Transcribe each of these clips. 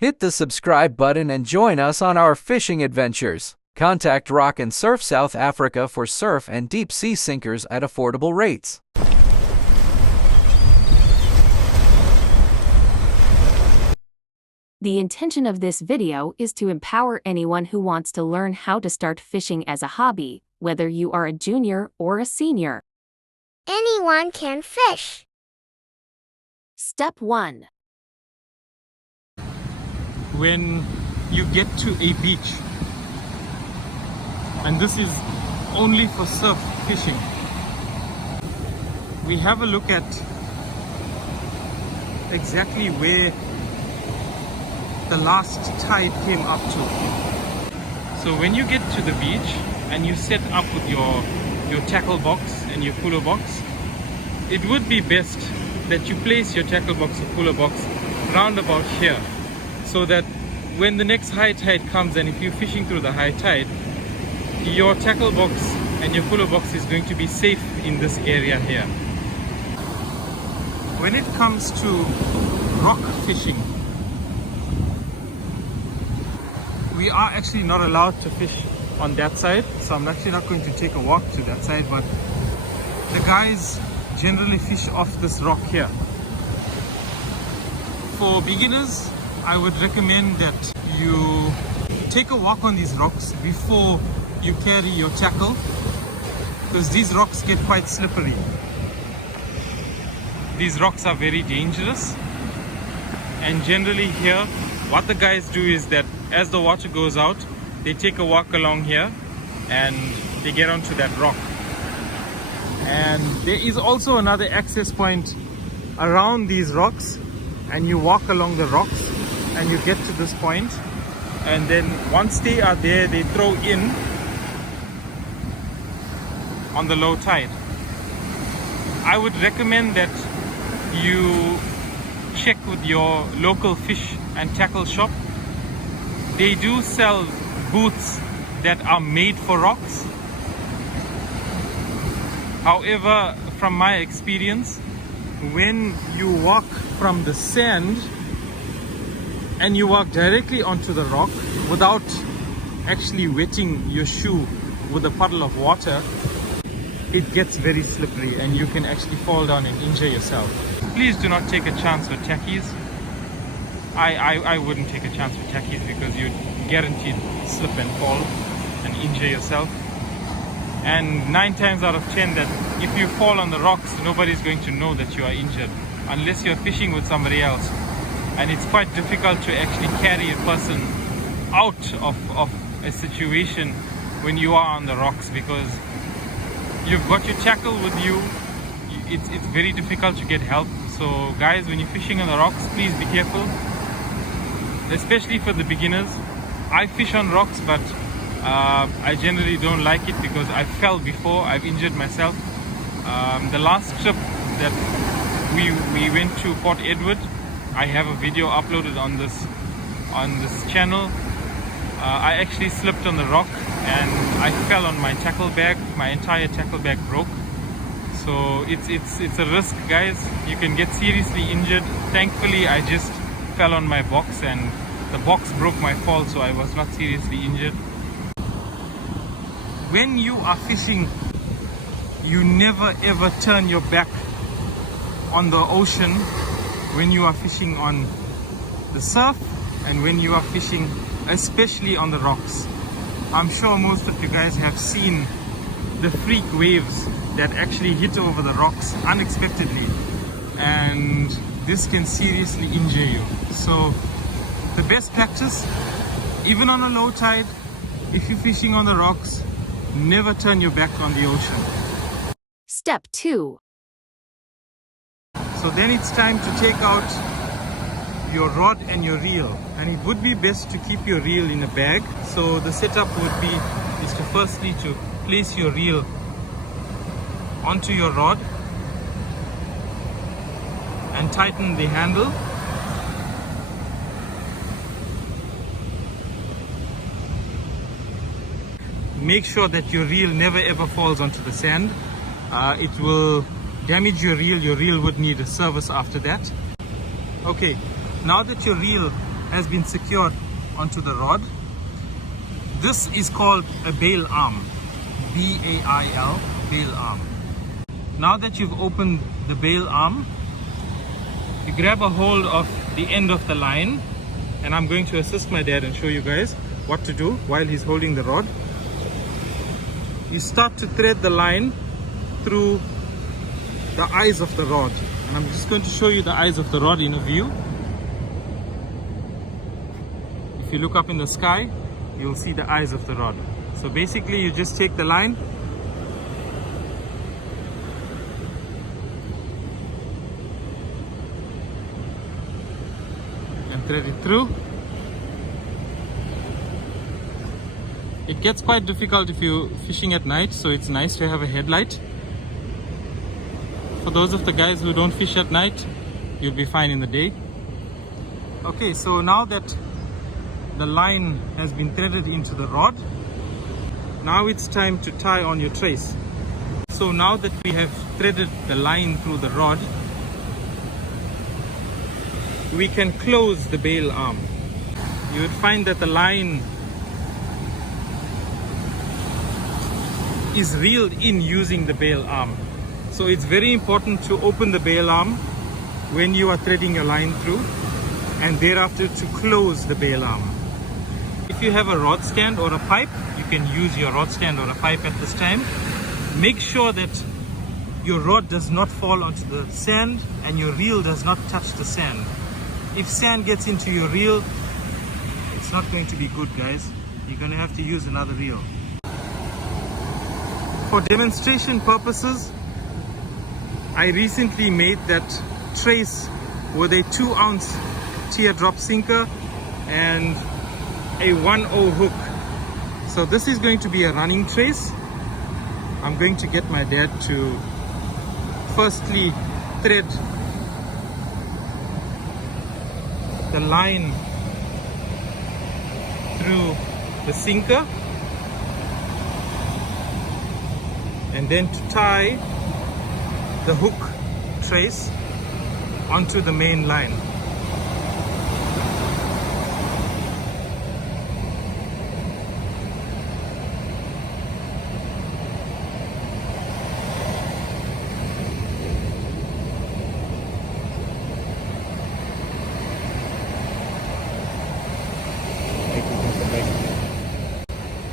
Hit the subscribe button and join us on our fishing adventures. Contact Rock and Surf South Africa for surf and deep sea sinkers at affordable rates. The intention of this video is to empower anyone who wants to learn how to start fishing as a hobby, whether you are a junior or a senior. Anyone can fish. Step 1. When you get to a beach, and this is only for surf fishing, we have a look at exactly where the last tide came up to. So when you get to the beach and you set up with your tackle box and your cooler box, it would be best that you place your tackle box or cooler box round about here, so that when the next high tide comes, and if you're fishing through the high tide, your tackle box and your cooler box is going to be safe in this area here. When it comes to rock fishing, we are actually not allowed to fish on that side, so I'm actually not going to take a walk to that side, but the guys generally fish off this rock here. For beginners, I would recommend that you take a walk on these rocks before you carry your tackle, because these rocks get quite slippery. These rocks are very dangerous, and generally here what the guys do is that as the water goes out, they take a walk along here and they get onto that rock. And there is also another access point around these rocks, and you walk along the rocks and you get to this point, and then once they are there, they throw in on the low tide. I would recommend that you check with your local fish and tackle shop. They do sell boots that are made for rocks. However, from my experience, when you walk from the sand and you walk directly onto the rock without actually wetting your shoe with a puddle of water, it gets very slippery and you can actually fall down and injure yourself. Please do not take a chance with tackies. I wouldn't take a chance with tackies, because you'd guaranteed slip and fall and injure yourself. And 9 times out of 10 that if you fall on the rocks, nobody's going to know that you are injured unless you're fishing with somebody else. And it's quite difficult to actually carry a person out of a situation when you are on the rocks, because you've got your tackle with you. It's very difficult to get help. So guys, when you're fishing on the rocks, please be careful, especially for the beginners. I fish on rocks, but I generally don't like it because I fell before. I've injured myself. The last trip that we went to Port Edward, I have a video uploaded on this channel. I actually slipped on the rock and I fell on my tackle bag. My entire tackle bag broke. So it's a risk, guys. You can get seriously injured. Thankfully, I just fell on my box and the box broke my fall, so I was not seriously injured. When you are fishing, you never ever turn your back on the ocean when you are fishing on the surf and when you are fishing especially on the rocks. I'm sure most of you guys have seen the freak waves that actually hit over the rocks unexpectedly, and this can seriously injure you. So the best practice, even on a low tide, if you're fishing on the rocks, never turn your back on the ocean. Step 2. So then it's time to take out your rod and your reel, and it would be best to keep your reel in a bag. So the setup would be is to firstly to place your reel onto your rod and tighten the handle. Make sure that your reel never ever falls onto the sand. It will damage your reel would need a service after that. Okay, now that your reel has been secured onto the rod. This is called a bail arm, B-A-I-L, bail arm. Now that you've opened the bail arm, you grab a hold of the end of the line, and I'm going to assist my dad and show you guys what to do while he's holding the rod. You start to thread the line through the eyes of the rod, and I'm just going to show you the eyes of the rod in a view. If you look up in the sky, you'll see the eyes of the rod. So basically you just take the line and thread it through. It gets quite difficult if you're fishing at night, so it's nice to have a headlight. For those of the guys who don't fish at night, you'll be fine in the day. Okay, so now that the line has been threaded into the rod, now it's time to tie on your trace. So now that we have threaded the line through the rod, we can close the bail arm. You would find that the line is reeled in using the bail arm. So it's very important to open the bail arm when you are threading your line through, and thereafter to close the bail arm. If you have a rod stand or a pipe, you can use your rod stand or a pipe at this time. Make sure that your rod does not fall onto the sand and your reel does not touch the sand. If sand gets into your reel, it's not going to be good, guys. You're going to have to use another reel. For demonstration purposes, I recently made that trace with a 2-ounce teardrop sinker and a 1/0 hook. So this is going to be a running trace. I'm going to get my dad to firstly thread the line through the sinker, and then to tie the hook trace onto the main line.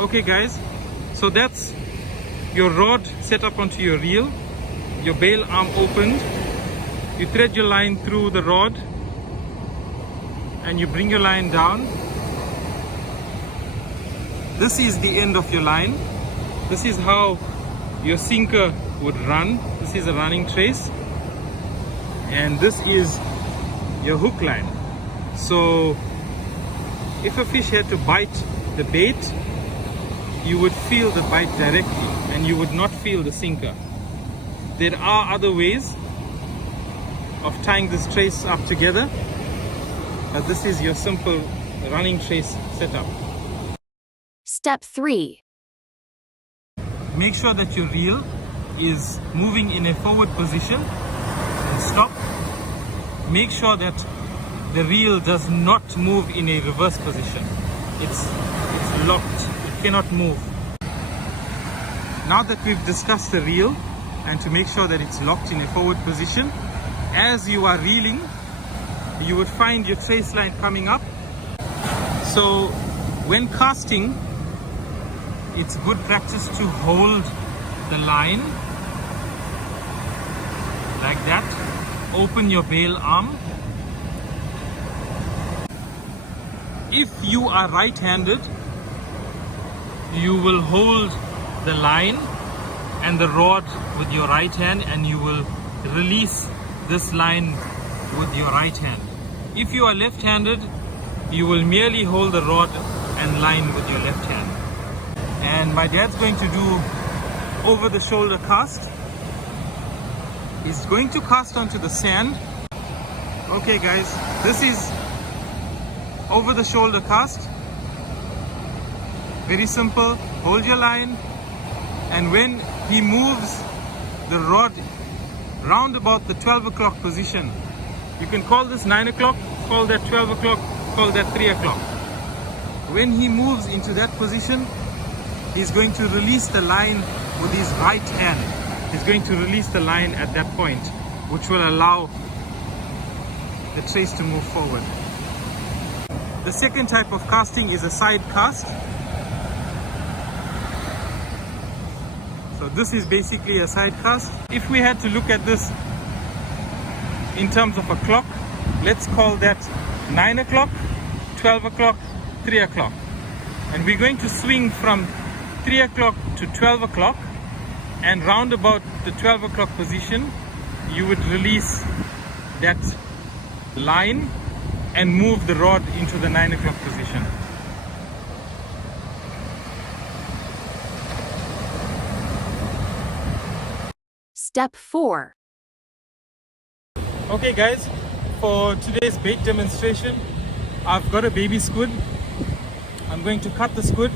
Okay guys, so that's your rod set up onto your reel, your bail arm opened, you thread your line through the rod and you bring your line down. This is the end of your line. This is how your sinker would run. This is a running trace, and this is your hook line. So if a fish had to bite the bait, you would feel the bite directly and you would not feel the sinker. There are other ways of tying this trace up together, but this is your simple running trace setup. Step 3. Make sure that your reel is moving in a forward position and stop. Make sure that the reel does not move in a reverse position. It's locked. Cannot move. Now that we've discussed the reel and to make sure that it's locked in a forward position, as you are reeling, you would find your trace line coming up. So when casting, it's good practice to hold the line like that. Open your bail arm. If you are right-handed, you will hold the line and the rod with your right hand, and you will release this line with your right hand. If you are left-handed, you will merely hold the rod and line with your left hand. And my dad's going to do over the shoulder cast. He's going to cast onto the sand. Okay guys, this is over the shoulder cast. Very simple. Hold your line, and when he moves the rod round about the 12 o'clock position, you can call this 9 o'clock, call that 12 o'clock, call that 3 o'clock. When he moves into that position, he's going to release the line with his right hand. He's going to release the line at that point, which will allow the trace to move forward. The second type of casting is a side cast. So this is basically a side cast. If we had to look at this in terms of a clock, let's call that 9 o'clock, 12 o'clock, 3 o'clock. And we're going to swing from 3 o'clock to 12 o'clock, and round about the 12 o'clock position, you would release that line and move the rod into the 9 o'clock position. Step 4. Okay guys, for today's bait demonstration, I've got a baby squid. I'm going to cut the squid.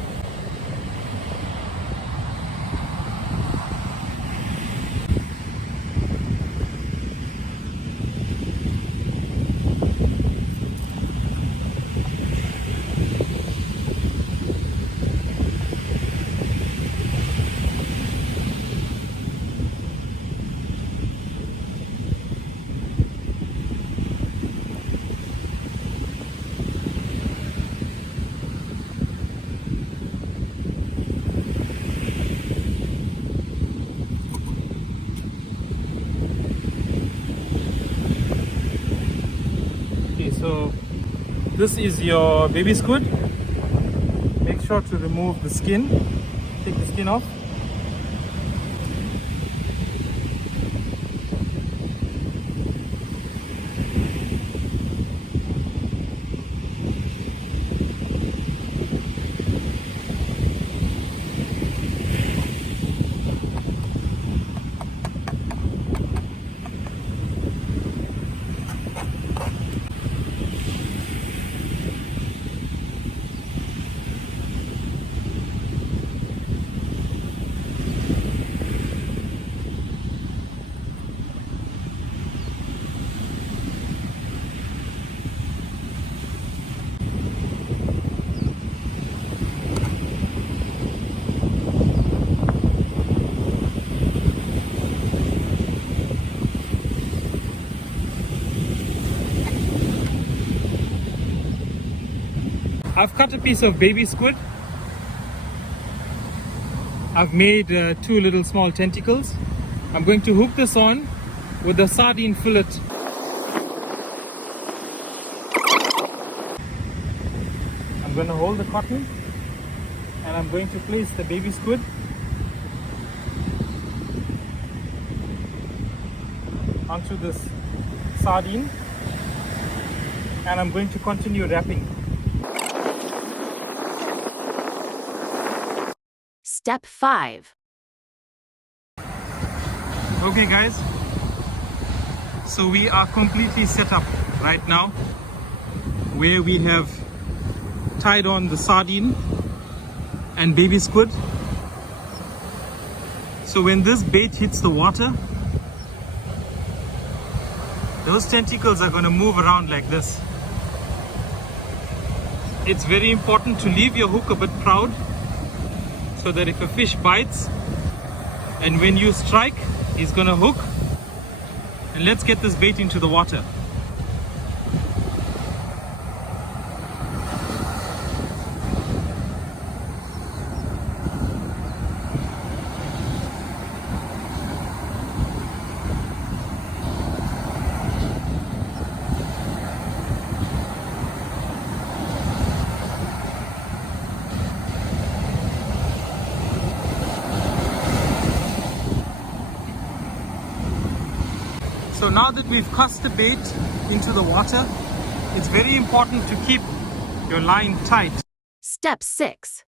So this is your baby squid. Make sure to remove the skin. Take the skin off. I've cut a piece of baby squid. I've made 2 little small tentacles. I'm going to hook this on with a sardine fillet. I'm going to hold the cotton and I'm going to place the baby squid onto this sardine, and I'm going to continue wrapping. Step 5. Okay guys, so we are completely set up right now, where we have tied on the sardine and baby squid. So when this bait hits the water, those tentacles are going to move around like this. It's very important to leave your hook a bit proud, so that if a fish bites and when you strike, he's going to hook. And let's get this bait into the water. So now that we've cast the bait into the water, it's very important to keep your line tight. Step 6.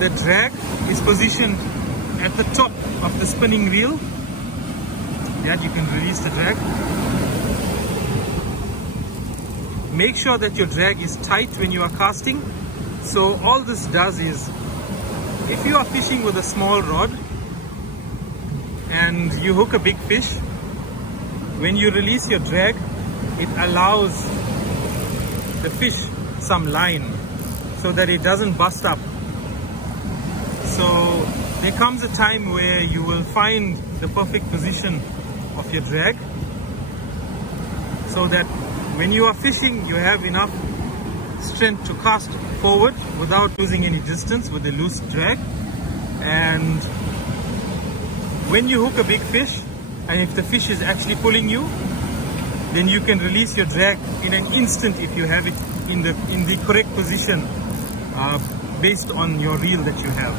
The drag is positioned at the top of the spinning reel. Yeah, you can release the drag. Make sure that your drag is tight when you are casting. So all this does is, if you are fishing with a small rod and you hook a big fish, when you release your drag, it allows the fish some line so that it doesn't bust up. So there comes a time where you will find the perfect position of your drag so that when you are fishing you have enough strength to cast forward without losing any distance with the loose drag. And when you hook a big fish, and if the fish is actually pulling you, then you can release your drag in an instant if you have it in the correct position based on your reel that you have.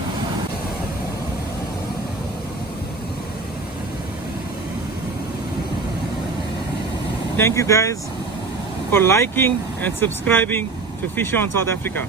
Thank you guys for liking and subscribing to Fish On South Africa.